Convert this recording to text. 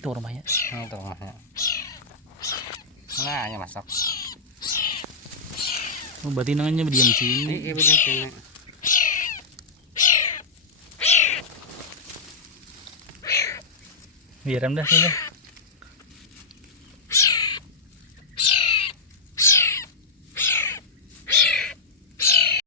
Tuh rumahnya. Tuh rumahnya. Nah, ya masak. Oh, berarti nangannya diam sini. Iya, diam sini. Biar dah sini.